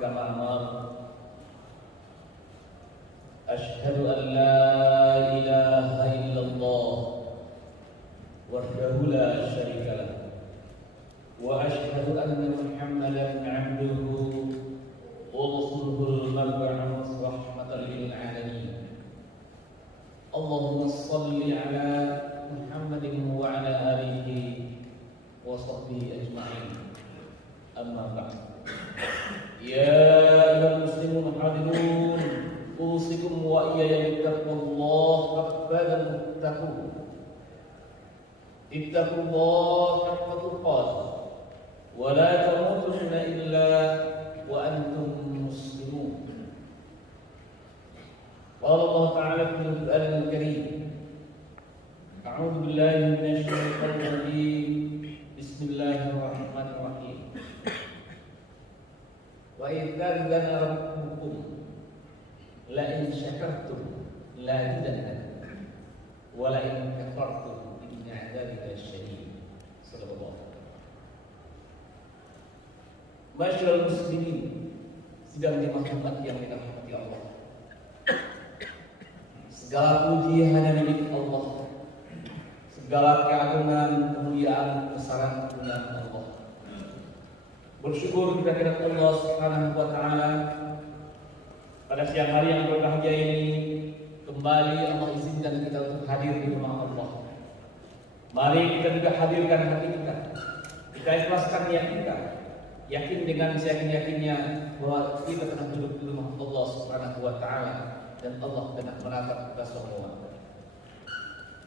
كما أمر أشهد أن لا إله إلا الله وحده لا شريك له وأشهد أن محمدا عبده ورسوله المبعوث رحمة للعالمين اللهم صل على محمد وعلى آله وصحبه أجمعين أما بعد يا أيها المسلمون الحاضرون أوصيكم وإياي بتقوى الله حق تقوى اتقوا الله حق تقاته ولا تموتن إلا وأنتم مسلمون قال الله تعالى في القرآن الكريم أعوذ بالله من الشيطان الرجيم بسم الله الرحمن الرحيم وإذ أذن ربكم لئن شكرتم لأزيدنكم ولئن كفرتم إن عذابي لشديد صدق الله. Masyaallah muslimin sidang jemaah Jumat yang dirahmati Allah. Segala puji hanya milik Allah. Segala keagungan, kemuliaan, kebesaran kepada Allah. Bersyukur kita kepada Allah Subhanahu wa taala pada siang hari yang berbahagia ini kembali Allah izinkan kita untuk hadir di rumah Allah. Mari kita juga hadirkan hati kita. Kita ikhlaskan niat kita. Yakin dengan seyakin-yakinnya bahwa kita telah duduk di rumah Allah Subhanahu wa taala dan Allah telah menatap kita semua.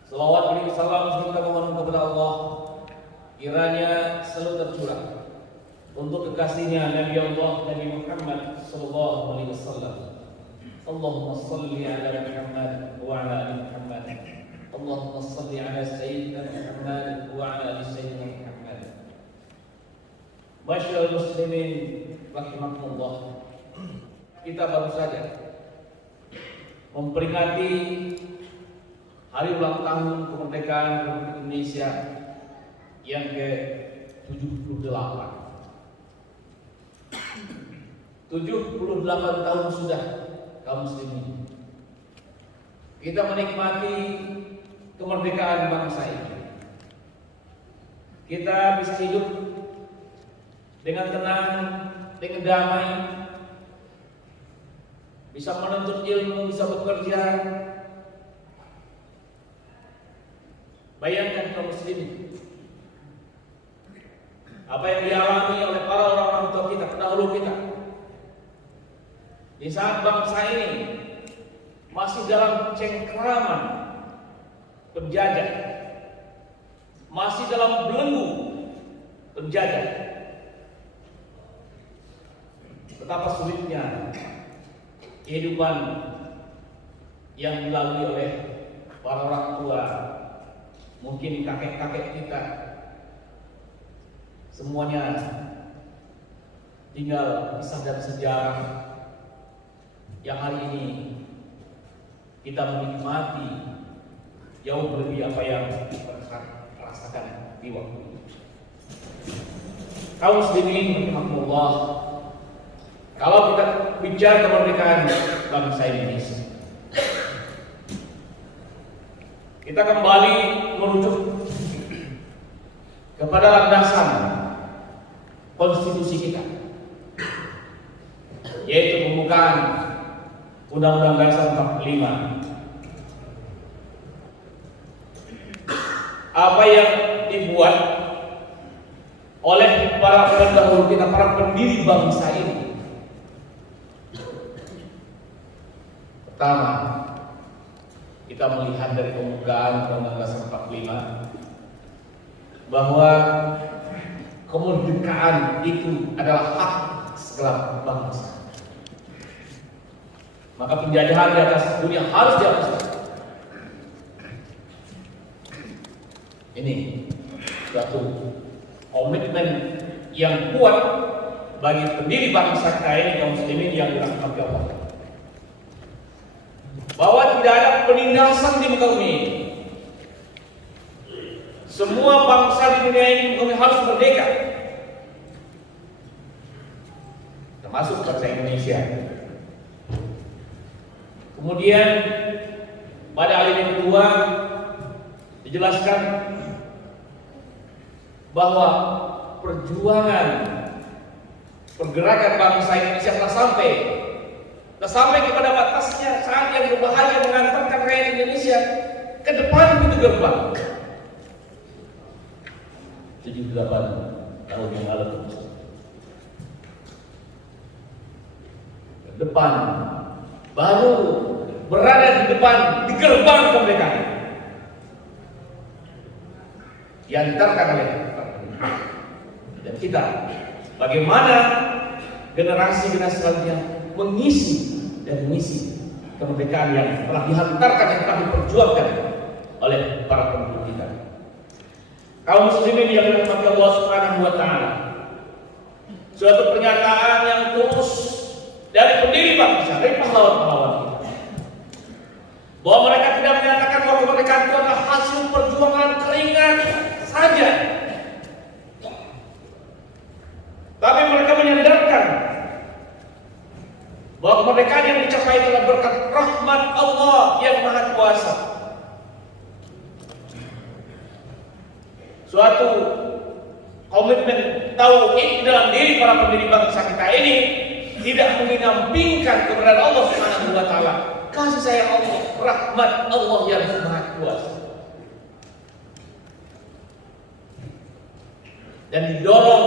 Selawat beri salam kita mohon kepada Allah kiranya selalu tercurah untuk kekasihnya Nabi Allah Nabi Muhammad sallallahu alaihi wasallam. Allahumma shalli ala Muhammad wa ala ali Muhammad. Allahumma shalli ala sayyidina Muhammad wa ala ali sayyidina Muhammad. Masyaallah muslimin rahimakumullah. Kita baru saja memperingati hari ulang tahun kemerdekaan Republik Indonesia yang ke-78. 78 tahun sudah kaum muslimin kita menikmati kemerdekaan bangsa ini. Kita bisa hidup dengan tenang, dengan damai, bisa menuntut ilmu, bisa bekerja. Bayangkan kaum muslimin apa yang dialami oleh para orang tua kita, pendahulu kita. Di saat bangsa ini masih dalam cengkraman penjajah, masih dalam belenggu penjajah. Betapa sulitnya kehidupan yang dilalui oleh para orang tua, mungkin kakek-kakek kita, semuanya tinggal kisah dan sejarah yang hari ini kita menikmati jauh lebih apa yang kita rasakan di waktu itu. Kaum muslimin rahimakumullah, kalau kita bicara kemerdekaan bangsa Indonesia, kita kembali merujuk kepada landasan konstitusi kita, yaitu pembukaan Undang-Undang Dasar 45. Apa yang dibuat oleh para pendahulu kita, para pendiri bangsa ini. Pertama, kita melihat dari pembukaan Undang-Undang Dasar 45 bahwa kemerdekaan itu adalah hak segala bangsa. Maka penjajahan di atas dunia harus dihapuskan. Ini suatu komitmen yang kuat bagi pendiri bangsa kita ini, kaum muslimin yang dirahmati Allah, bahwa tidak ada penindasan di muka bumi ini. Semua bangsa di dunia ini harus merdeka. termasuk bangsa Indonesia. Kemudian pada ayat yang kedua dijelaskan bahwa perjuangan pergerakan bangsa Indonesia telah sampai kepada batasnya saat yang berbahaya mengantarkan rakyat Indonesia ke depan pintu gerbang. 78 tahun yang lalu ke depan, baru berada di depan di gerbang kemerdekaan diantarkan oleh dan kita. Bagaimana generasi selanjutnya mengisi kemerdekaan yang telah dihantarkan, yang telah diperjuangkan oleh para penduduk kita. Kaum muslimin yang dirahmati Allah Subhanahu wa taala, suatu pernyataan yang tulus dari pendiri bangsa, dari pahlawan-pahlawan kita, bahwa mereka tidak menyatakan bahwa kemerdekaan itu adalah hasil perjuangan keringat saja, tapi mereka menyandarkan bahwa kemerdekaan yang dicapai adalah berkat rahmat Allah yang Maha Kuasa. Suatu komitmen tauhid dalam diri para pendiri bangsa kita ini tidak mengesampingkan keberadaan Allah Subhanahu wa taala, kasih sayang Allah, rahmat Allah yang Maha Kuasa. Dan didorong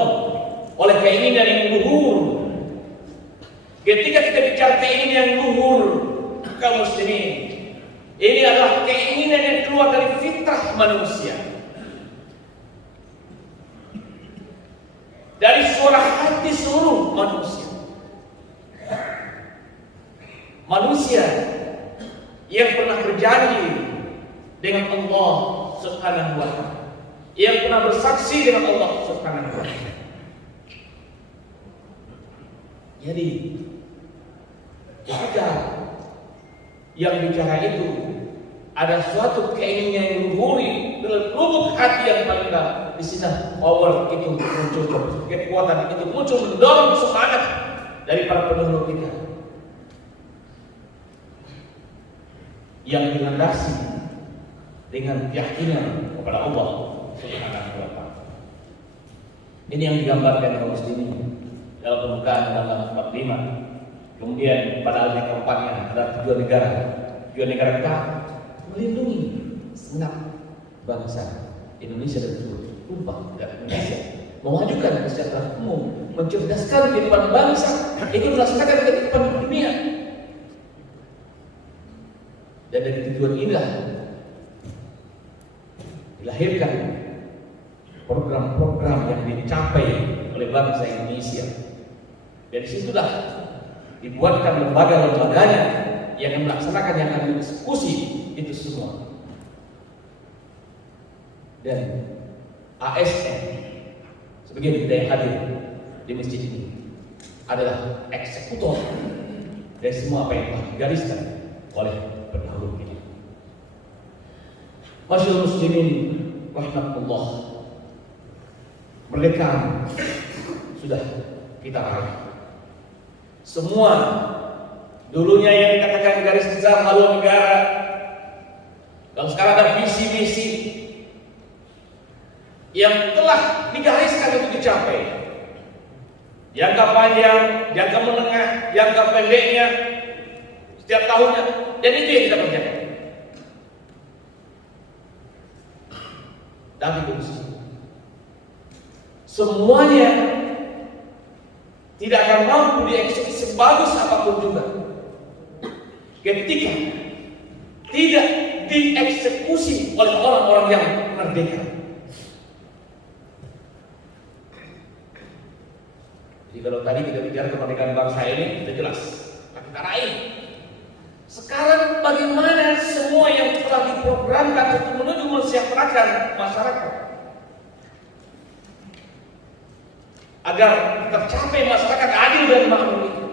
oleh keinginan yang luhur. Ketika kita bicara keinginan yang luhur, kaum muslimin, ini adalah keinginan yang keluar dari fitrah manusia, dari suara hati seluruh manusia. Manusia yang pernah berjanji dengan Allah Subhanahu wa taala, yang pernah bersaksi dengan Allah Subhanahu wa taala. Jadi ketika yang bicara itu ada suatu keinginan yang luhuri dalam lubuk hati yang paling dalam, di sini power itu muncul, kekuatan itu muncul, mendorong semangat dari para pendahulu kita yang dilandasi dengan keyakinan kepada Allah Subhanahu wa taala. Ini yang digambarkan kaum muslimin dalam pembukaan Undang-Undang 45. Kemudian pada ayat keempatnya ada tujuan negara kita melindungi segenap bangsa Indonesia dan seluruh tumpah darah Indonesia, memajukan kesejahteraan umum, mencerdaskan kehidupan bangsa, itu melaksanakan kehidupan dunia. Dan dari tujuan inilah dilahirkan program-program yang dicapai oleh bangsa Indonesia. Dari situlah dibuatkan lembaga-lembaganya yang melaksanakan, yang akan dieksekusi itu semua. Dan ASN sebagai kita yang hadir di masjid ini adalah eksekutor dari semua apa yang telah digariskan oleh pendahulu kita. Masyaallah muslimin rahmatullah, merdeka sudah kita raih. Semua dulunya yang dikatakan garis besar haluan negara, kalau sekarang ada visi misi yang telah digariskan untuk dicapai, jangka panjang, jangka menengah, jangka pendeknya, setiap tahunnya, dan itu yang kita kerjakan. Tapi semuanya tidak akan mampu dieksekusi sebagus apapun juga ketika tidak dieksekusi oleh orang-orang yang merdeka. Jadi kalau tadi kita bicara kemerdekaan bangsa ini, sudah jelas kita raih. Sekarang bagaimana semua yang telah diprogramkan untuk menuju mensejahterakan masyarakat agar tercapai masyarakat adil dan makmur itu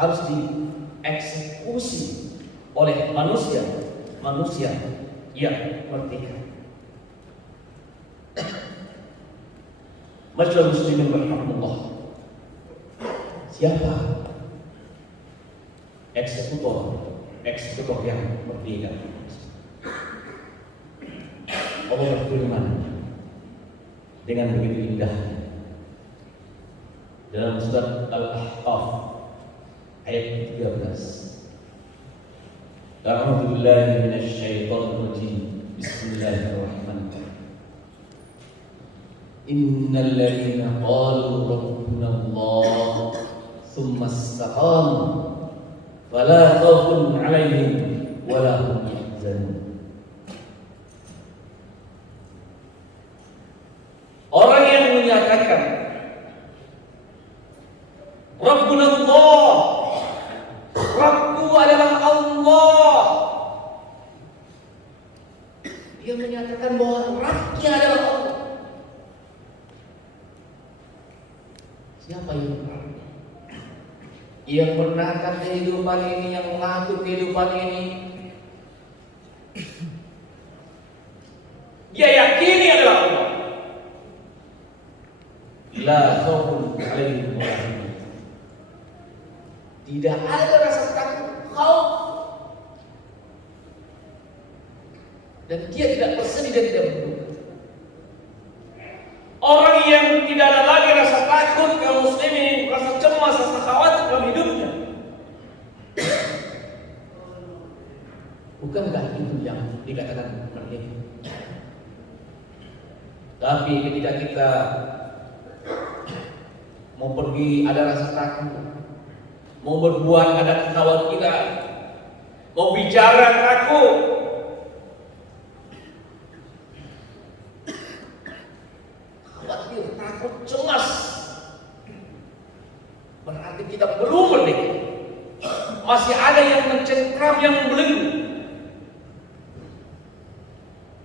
harus dieksekusi oleh manusia yang merdeka. Masyaallah muslimin rahmatullah. Siapa eksekutor yang merdeka? Allah berfirman dengan begitu indah dalam surat Al-Ahqaf ayat 13. A'udzu billahi minasy syaithanir rajim. Bismillahirrahmanirrahim. Innal ladzina qalu rabbuna Allah tsumma istaqamu fala khaufun 'alaihim wala hum yahzanun. Orang yang menyatakan Rabbuna Allah, Rabbu adalah Allah, dia menyatakan bahwa Rabbnya adalah Allah. Siapa yang Rabbnya? Yang menatap kehidupan ini, yang mengatur kehidupan ini, dia yakini adalah Allah. La khaufun 'alaihim wa la hum yahzanun. Tidak ada rasa takut, khauf, dan dia tidak bersedih dan tidak berduka. Orang yang tidak ada lagi rasa takut kaum muslimin, rasa cemas, rasa khawatir dalam hidupnya. Bukankah itu yang dikatakan merdeka? Tapi ketika kita mau pergi ada rasa takut, mau berbuat ada kekhawatiran, mau bicara takut, khawatir, takut, cemas, berarti kita belum merdeka. Masih ada yang mencengkram, yang membelenggu.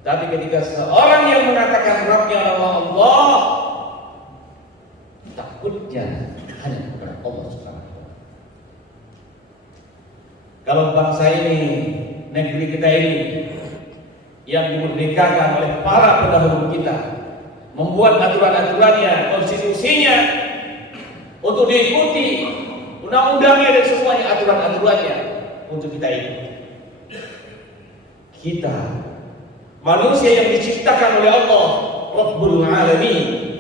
Tapi ketika seorang yang mengatakan Rabbnya adalah Allah, takutnya hanya kepada Allah Subhanahu wa taala. Kalau bangsa ini, negeri kita ini yang dimerdekakan oleh para pendahulu kita, membuat aturan-aturannya, konstitusinya untuk diikuti, undang-undangnya dan semuanya aturan-aturannya untuk kita ikuti. Kita manusia yang diciptakan oleh Allah Rabbul Alamin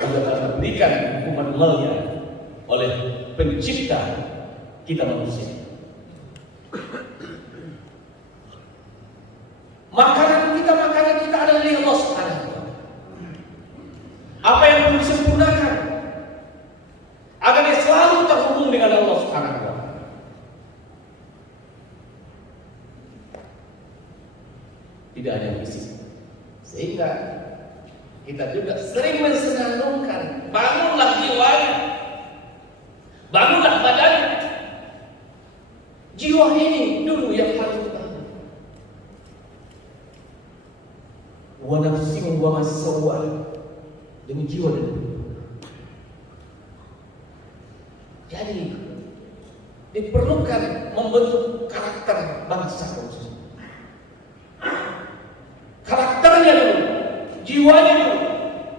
juga akan memberikan hukuman mulia oleh pencipta kita manusia. Makanan kita adalah dari Allah Subhanahu wa taala. Apa yang perlu disempurnakan agar dia selalu terhubung dengan Allah Subhanahu wa taala. Tidak ada fisik. Sehingga kita juga sering mensenandungkan, bangunlah jiwanya, bangunlah badannya. Jiwa ini dulu yang harus dibangun. Wa nafsin wa masawwa, demi jiwa dan tubuh. Jadi diperlukan membentuk karakter bangsa manusia. Karakternya dulu, jiwanya dulu,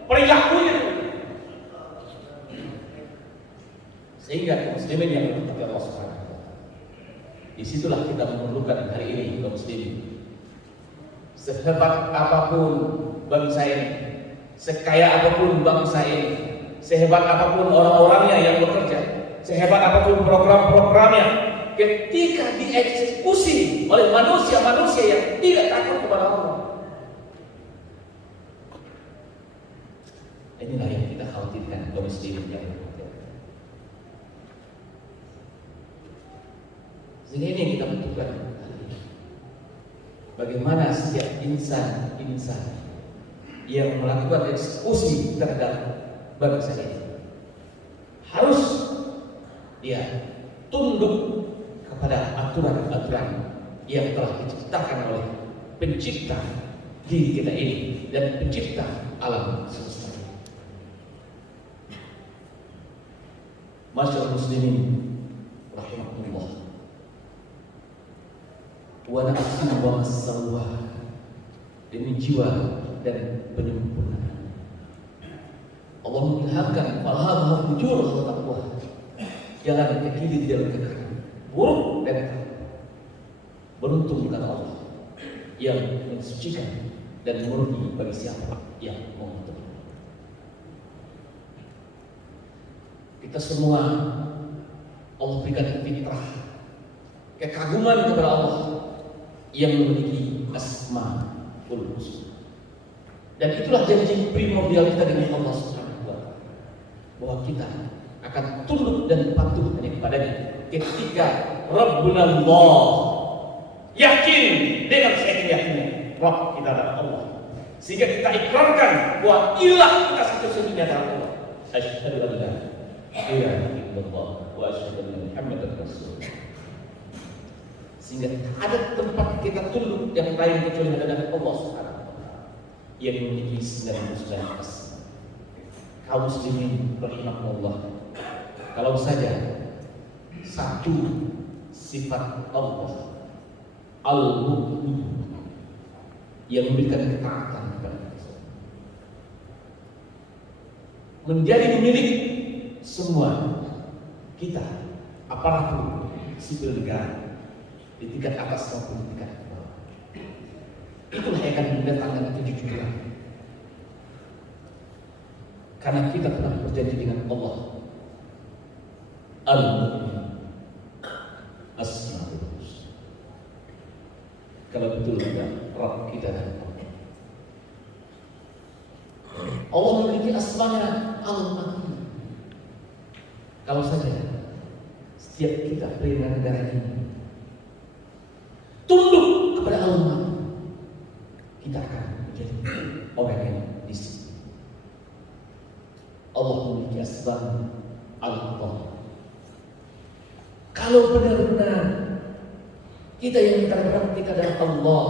perilakunya dulu. Sehingga muslimin yang diberkati Allah Subhanahu wa taala. Disitulah kita memerlukan hari ini kaum muslimin. Sehebat apapun bangsa ini, sekaya apapun bangsa ini, sehebat apapun orang-orangnya yang bekerja, sehebat apapun program-programnya, ketika dieksekusi oleh manusia-manusia yang tidak takut kepada Allah, inilah yang kita khawatirkan kaum muslimin yang berkata. Sehingga ini yang kita butuhkan. Bagaimana setiap insan yang melakukan eksekusi terhadap bangsa ini harus dia tunduk kepada aturan-aturan yang telah diciptakan oleh pencipta diri kita ini dan pencipta alam semesta. Masyaallah muslimin rahimakumullah. Wa nafsin wa masawwa, demi jiwa dan penyempurnaan. Allah mengilhamkan falhamaha fujuraha wa taqwaha. Jalan ke kiri di dalam ke kanan, buruk dan baik. Beruntung kata Allah yang mensucikan dan murni bagi siapa yang mengutuk. Kita semua Allah berikan fitrah kekaguman kepada Allah yang memiliki asmaul husna. Dan itulah janji primordial kita dengan Allah Subhanahu wa taala, bahwa kita akan tunduk dan patuh hanya kepadanya ketika Rabbuna Allah. Yakin dengan yakinnya Rabb kita adalah Allah, sehingga kita ikrarkan bahwa ilah kita satu-satunya adalah Allah. Asyhadu an la ilaha illallah wa asyhadu anna Muhammadar Rasulullah. Sehingga ada tempat kita tunduk yang lain kecuali adalah Allah Subhanahu wa taala yang memiliki 99 asma. Kaum muslimin rahimakumullah, kalau saja satu sifat Allah Al-Mu'min yang memberikan ketaatan kepada kita, menjadi pemilik semua kita, aparatur sipil negara di tingkat atas maupun di tingkat bawah. Itulah yang akan mendatangkan kejujuran, karena kita telah berjanji dengan Allah Al-Mu'min Asmaul Husna. Kalau betul kita Rabb kita dan Allah memiliki asmanya Al-Mu'min. Kalau saja setiap kita penyelenggara negara ini tunduk kepada Allah, kita akan menjadi orang yang disiplin. Allah memiliki asma Allah. Kalau benar-benar kita yang kita berharap kita adalah Allah,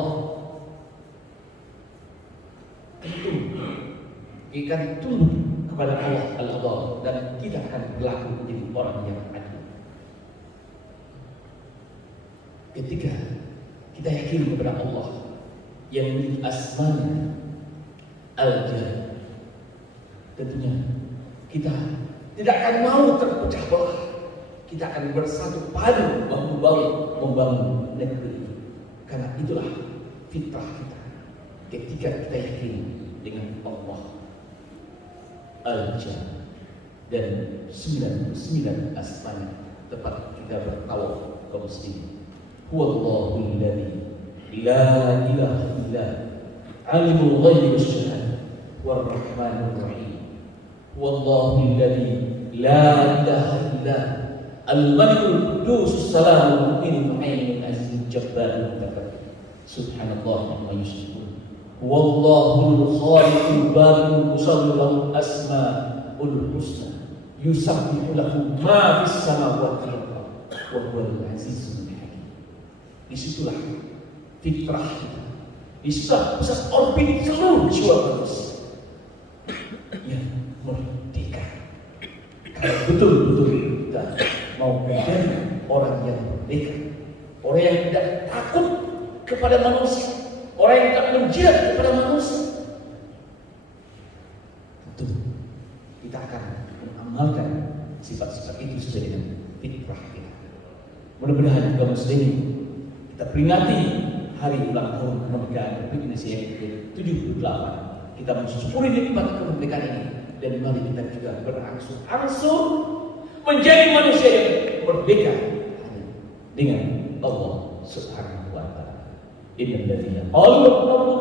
tentu kita akan tunduk kepada Allah Al-Allah, dan kita akan berlaku menjadi orang yang adil. Ketika kita yakin kepada Allah yang memiliki asmanya Al-Jalil, tentunya kita tidak akan mau terpecah belah. Kita akan bersatu padu membangun negeri ini, karena itulah fitrah kita. Ketika kita yakin dengan Allah Al-Jalil dan 99 asmanya, tempat kita bertawaf kaum muslimin. Huwallahul ladzi la ilaha illa alimul ghaibi wasyahada warrahmanur rahim. Huwallahul ladzi la ilaha illa al-malikul quddus salamul mu'minul muhaiminul azizul jabbarul mutakabbir. Subhanallah amma yusyrikun. Huwallahul khaliqul bari'ul musawwir lahu asmaul husna yusabbihu lahu ma fis samawati wal ardi wa huwal azizul hakim. Disitulah fitrah kita, disitulah pusat orbit seluruh jiwa manusia yang merdeka. Kalau betul-betul kita mau menjadi orang yang merdeka, orang yang tidak takut kepada manusia, orang yang tidak menjilat kepada manusia, tentu kita akan mengamalkan sifat-sifat itu sesuai dengan fitrah kita. Mudah-mudahan kaum muslimin, kita peringati hari ulang tahun kemerdekaan Republik Indonesia yang ke-78. Kita mensyukuri nikmat kemerdekaan ini, dan mari kita juga berangsur-angsur menjadi manusia yang merdeka dengan Allah Subhanahu wa taala. Innal ladzina qalu rabbuna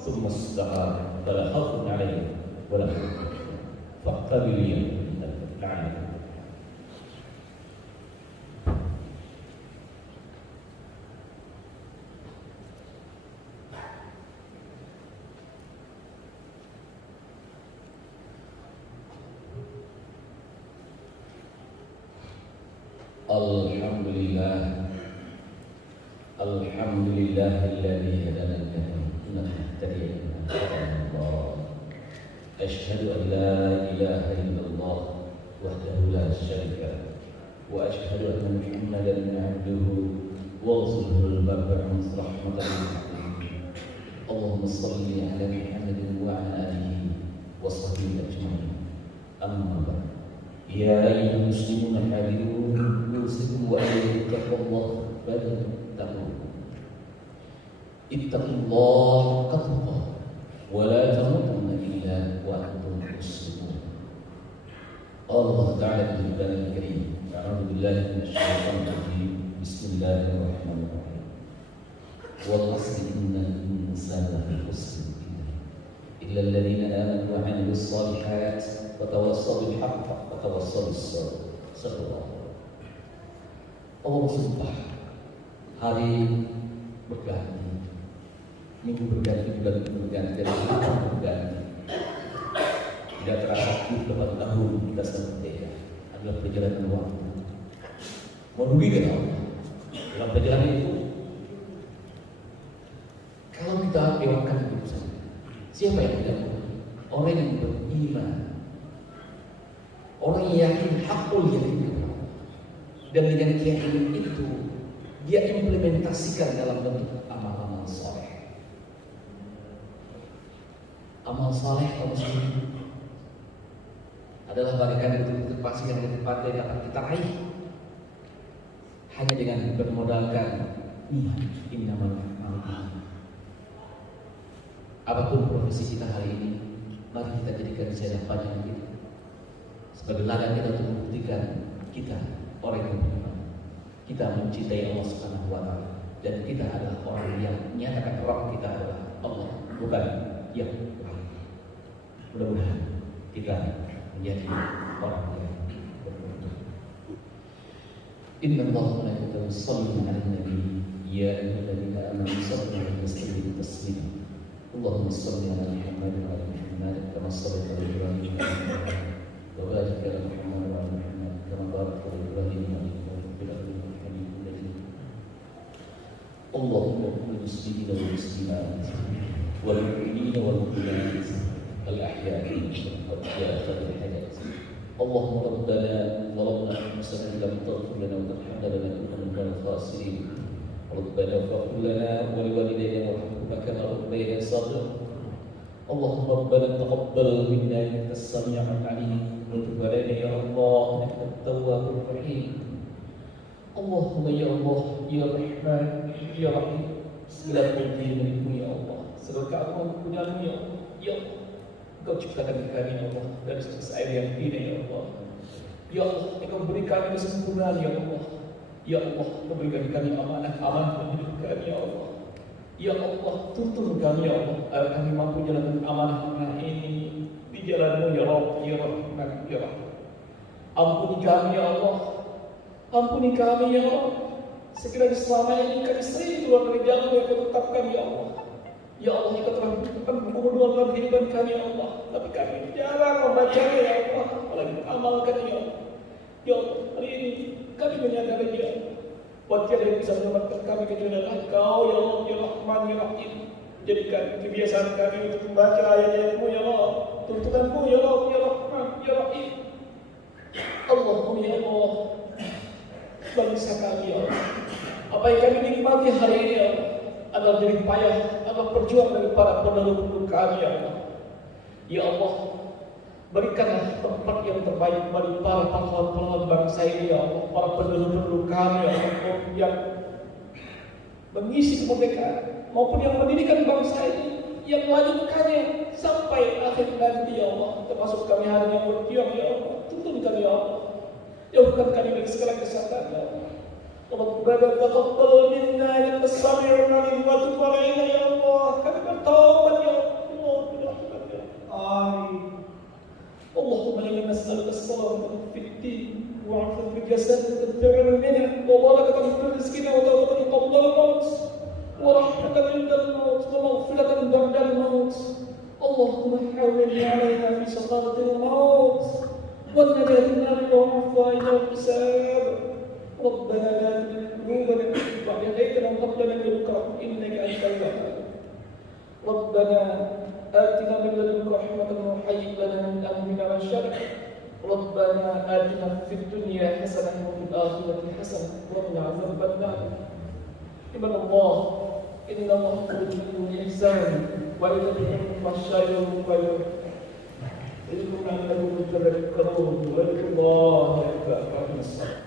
tsumma istaqamu fala khaufun 'alaihim wa la hum yahzanun. Faqtabil ta'ala. Alhamdulillahilladzi hadana linahtadiya bihi. Asyhadu an la ilaha illallah wahdahu la syarika lahu wa asyhadu anna Muhammadan 'abduhu wa rasuluhul mab'uts rahmatan lil alamin. Allahumma shalli 'ala Muhammadin wa 'ala alihi wa sahbihi ajma'in. أما بعد يا أيها المسلمون الحاذرون أوصيكم وإياكم بتقوى الله اتقوا الله حق تقاته ولا تموتن إلا وأنتم مسلمون. قال الله تعالى في القرآن الكريم أعوذ بالله من الشيطان الرجيم بسم الله الرحمن الرحيم والعصر إن الإنسان لفي خسر إلا الذين آمنوا وعملوا الصالحات وتواصوا بالحق وتواصوا بالصبر. Allah bersumpah, hari berganti, minggu berganti, bulan berganti, dan tahun berganti. Tidak terasa kepada tahun kita senantiasa adalah perjalanan waktu. Merugikan Allah dalam perjalanan itu. Kalau kita lewatkan hidup saja, siapa yang tidak boleh? Orang yang beriman, orang yang yakin hakul yakin, dan dengan keyakinan itu dia implementasikan dalam bentuk amal-amal soleh. Amal soleh adalah bagaikan betul-betul pasti yang lebih pandai dapat kita raih hanya dengan bermodalkan iman. Innamal a'malu. Apapun profesi kita hari ini, mari kita jadikan sejarah panjang kita sebagai ladang kita untuk membuktikan kita orang yang beriman, kita mencintai Allah Subhanahu wa Ta'ala, dan kita adalah orang yang menyatakan Rabb kita adalah Allah, bukan yang lain. Mudah-mudahan kita menjadi orang yang beruntung. Inna Allah wa malaikatahu yusholluna 'alan nabi ya ayyuhalladzina amanu shallu 'alaihi wa sallimu taslima. Allahumma shalli 'ala Muhammad wa 'ala Muhammad kama shallaita 'ala Ibrahim wa barik 'ala Muhammad wa 'ala Muhammad kama barakta 'ala Ibrahim wa 'ala Ibrahim fil 'alamin Hamidum Majid. Allahumma qul muslimina wal muslimat wal mu'minina wal mu'minat wal ahya'i minhum wal amwat hajat. Allahumma rabbana zalamna anfusana lam taghfir lana wa tarhamna lanakunanna minal khasirin. ربنا فاغفر لنا ولوالدينا وارحمهما كما ربيانا صغيرا. اللهم ربنا تقبل منا انك السميع العليم وتب علينا يا الله انك التواب الرحيم. اللهم يا الله يا رحمن يا رحيم segala puji milikmu ya Allah, segala keagungan punyamu ya Allah. Ya Allah, Engkau ciptakan kami ya Allah dari sebuah air yang hina ya Allah. Ya Allah, Engkau beri kami kesempurnaan ya Allah. Ya Allah, Kau berikan kami amanah hidup kami ya Allah. Ya Allah, tuntun kami ya Allah agar kami mampu jalankan amanah ini di jalan-Mu ya Rabb ya Rahman ya Rahim. Ampuni kami ya Allah, ampuni kami ya Allah. Sekiranya selama ini kami sering keluar dari jalan yang Kau tetapkan ya Allah. Ya Allah, Kau telah menentukan pembunuhan dalam kehidupan kami ya Allah, tapi kami jarang membacanya ya Allah, apalagi mengamalkan ya Allah. Ya Allah, hari ini kami menyadari ya Allah, wajah yang bisa menyelamatkan kami kecuali Engkau ya Allah ya Rahman ya Rahim. Jadikan kebiasaan kami untuk membaca ayat-ayat-Mu ya Allah, tuntunan-Mu ya Allah ya Rahman ya Rahim. Allahumma ya Allah, bangsa kami ya Allah, apa yang kami nikmati hari ini ya Allah adalah jerih payah, adalah perjuangan dari para pendahulu kami ya Allah. Ya Allah, berikanlah tempat yang terbaik bagi para pahlawan-pahlawan bangsa ini ya Allah, para pendahulu kami ya Allah, yang mengisi kemerdekaan maupun yang mendirikan bangsa ini, yang melanjutkannya sampai akhir nanti ya Allah, termasuk kami hari yang berjuang ya Allah. Tuntun kami ya Allah, jauhkan kami dari segala kesalahan ya Allah. Rabbana taqabbal minna innaka as-sami'ul 'alim wa tub 'alaina ya Allah. Kami bertaubat ya Allah, amin. اللهم إنا نسألك السلامة في الدين وعافية في الجسد وتغفر منها وبركة في رزقنا وتوبة قبل الموت ورحمة عند الموت ومغفرة بعد الموت. اللهم حول علينا في سخطة الموت والنجاة من النار والعفو عند الحساب. ربنا لا تزغ قلوبنا بعد إذ هديتنا وهب لنا من لدنك إنك أنت الوهاب. ربنا آتنا من لدنك رحمة وهيئ لنا من أمرنا رشدا. ربنا آتنا في الدنيا حسنة وفي الآخرة حسنة وقنا عذاب النار. عباد الله، إن الله يحب الإحسان ويحب الفحشاء والمنكر يعظكم لعلكم تذكرون. تذكرون وذكر الله أكبر.